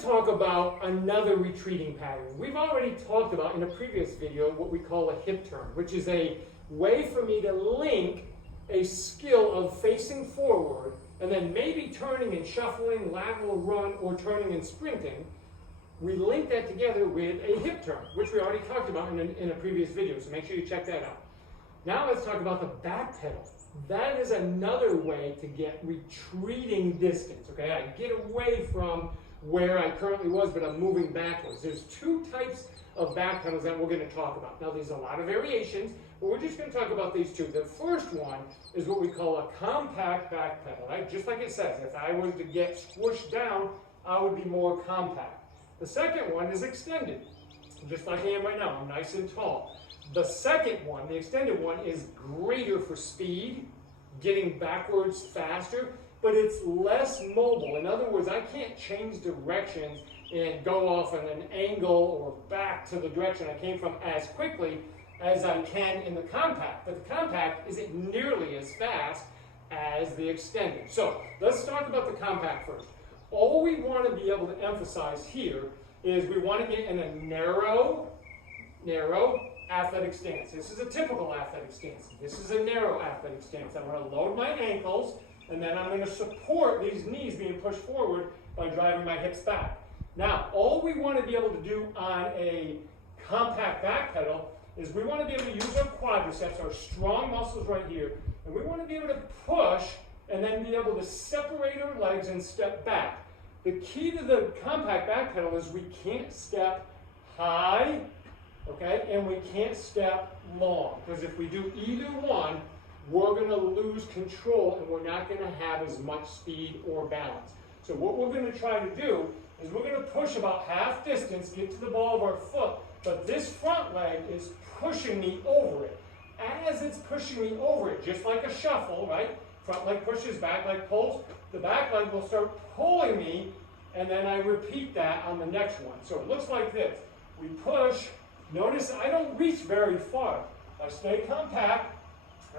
to talk about another retreating pattern. We've already talked about in a previous video what we call a hip turn, which is a way for me to link a skill of facing forward and then maybe turning and shuffling, lateral run, or turning and sprinting. We link that together with a hip turn, which we already talked about in a previous video, so make sure you check that out. Now let's talk about the back pedal. That is another way to get retreating distance, okay? I get away from where I currently was, but I'm moving backwards. There's two types of back pedals that we're going to talk about. Now, there's a lot of variations, but we're just going to talk about these two. The first one is what we call a compact back pedal, right? Just like it says, if I was to get squished down, I would be more compact. The second one is extended, just like I am right now. I'm nice and tall. The second one, the extended one, is greater for speed, getting backwards faster, but it's less mobile. In other words, I can't change directions and go off on an angle or back to the direction I came from as quickly as I can in the compact. But the compact isn't nearly as fast as the extended. So let's talk about the compact first. All we want to be able to emphasize here is we want to get in a narrow athletic stance. This is a typical athletic stance. This is a narrow athletic stance. I'm going to load my ankles, and then I'm going to support these knees being pushed forward by driving my hips back. Now, all we want to be able to do on a compact back pedal is we want to be able to use our quadriceps, our strong muscles right here, and we want to be able to push and then be able to separate our legs and step back. The key to the compact back pedal is we can't step high, okay, and we can't step long, because if we do either one, we're going to lose control and we're not going to have as much speed or balance. So what we're going to try to do is we're going to push about half distance, get to the ball of our foot, but this front leg is pushing me over it. As it's pushing me over it, just like a shuffle, right? Front leg pushes, back leg pulls. The back leg will start pulling me, and then I repeat that on the next one. So it looks like this. We push. Notice I don't reach very far. I stay compact.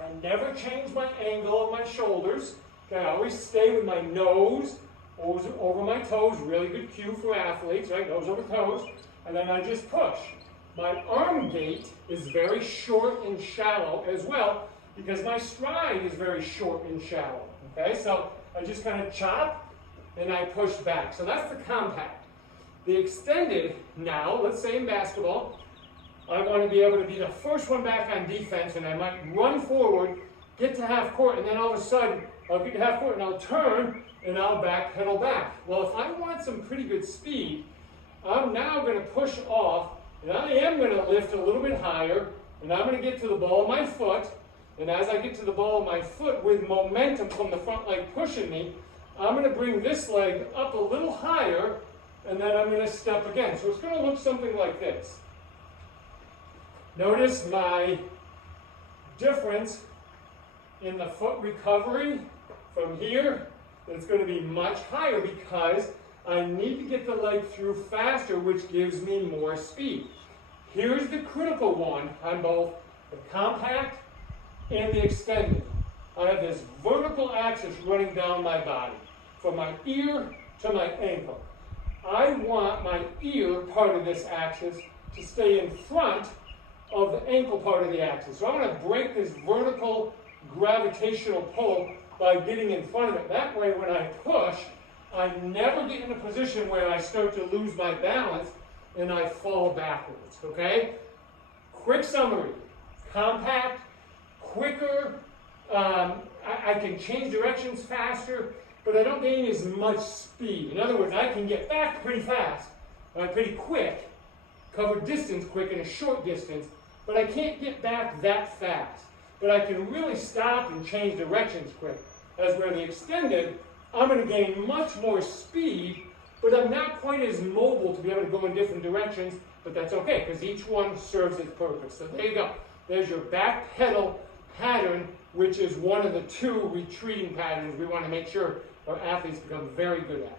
I never change my angle of my shoulders. Okay, I always stay with my nose over my toes. Really good cue for athletes, right? Nose over toes. And then I just push. My arm gait is very short and shallow as well, because my stride is very short and shallow. Okay, so I just kind of chop and I push back. So that's the compact. The extended, now, let's say in basketball, I want to be able to be the first one back on defense, and I might run forward, get to half court, and then all of a sudden I'll get to half court and I'll turn and I'll backpedal back. Well, if I want some pretty good speed, I'm now going to push off, and I am going to lift a little bit higher, and I'm going to get to the ball of my foot. And as I get to the ball of my foot with momentum from the front leg pushing me, I'm going to bring this leg up a little higher, and then I'm going to step again. So it's going to look something like this. Notice my difference in the foot recovery from here. It's going to be much higher because I need to get the leg through faster, which gives me more speed. Here's the critical one on both the compact and the extended. I have this vertical axis running down my body, from my ear to my ankle. I want my ear part of this axis to stay in front of the ankle part of the axis. So I'm going to break this vertical gravitational pull by getting in front of it. That way, when I push, I never get in a position where I start to lose my balance and I fall backwards, okay? Quick summary. Compact, quicker, I can change directions faster, but I don't gain as much speed. In other words, I can get back pretty fast, pretty quick, cover distance quick in a short distance, but I can't get back that fast. But I can really stop and change directions quick. As where the extended, I'm going to gain much more speed, but I'm not quite as mobile to be able to go in different directions, but that's okay, because each one serves its purpose. So there you go. There's your back pedal pattern, which is one of the two retreating patterns we want to make sure our athletes become very good at.